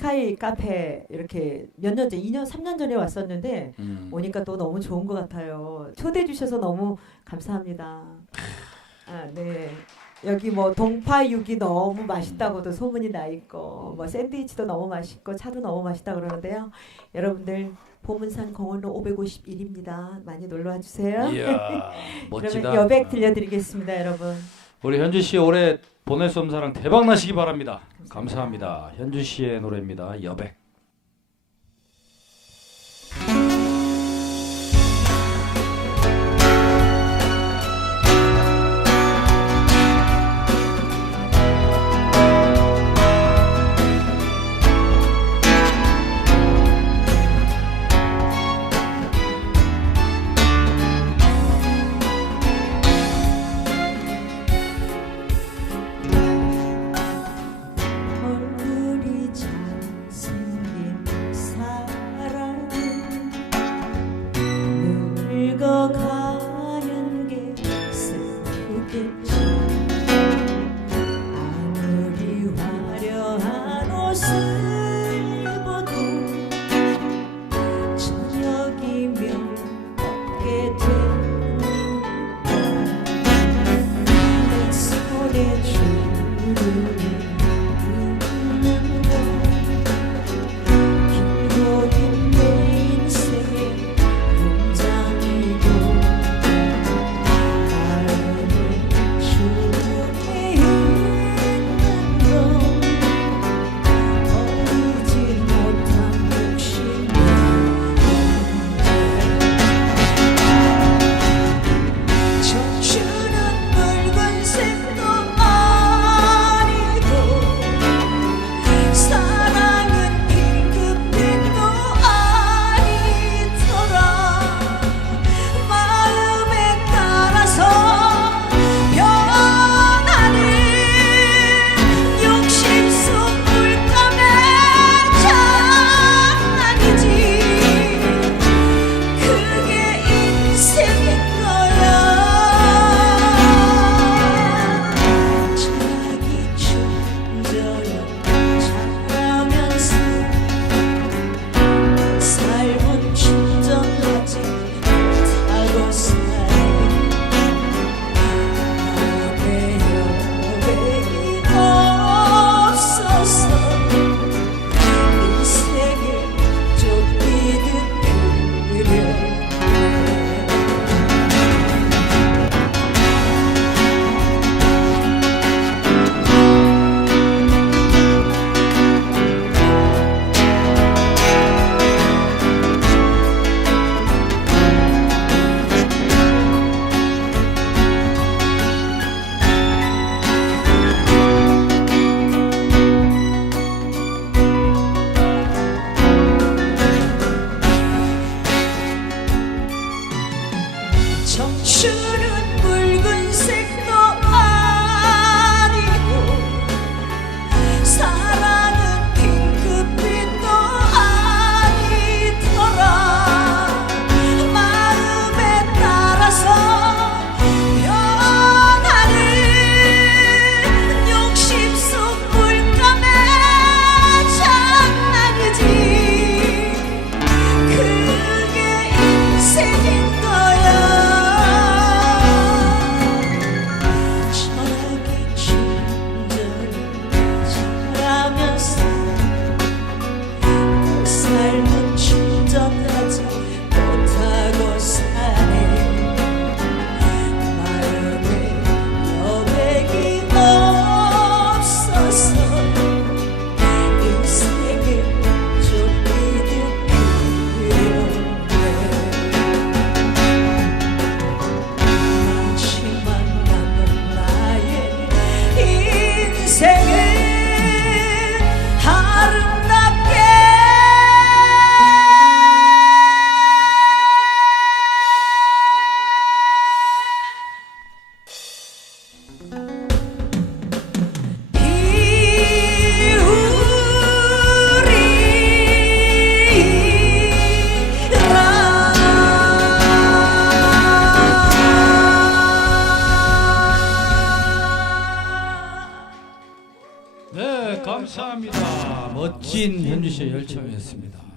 스카이 카페 이렇게 몇 년 전, 2년, 3년 전에 왔었는데 음. 오니까 또 너무 좋은 것 같아요. 초대해 주셔서 너무 감사합니다. 아, 네. 여기 뭐 동파육이 너무 맛있다고도 소문이 나 있고 뭐 샌드위치도 너무 맛있고 차도 너무 맛있다 그러는데요. 여러분들 보문산 공원로 551입니다. 많이 놀러 와 주세요. 이야. 그러면 여백 들려드리겠습니다, 여러분. 우리 현주 씨 올해 보낼 수 없는 사랑 대박 나시기 바랍니다. 감사합니다. 현주 씨의 노래입니다. 여백. Thank you. 감사합니다. 멋진 현주 씨의 열정이었습니다.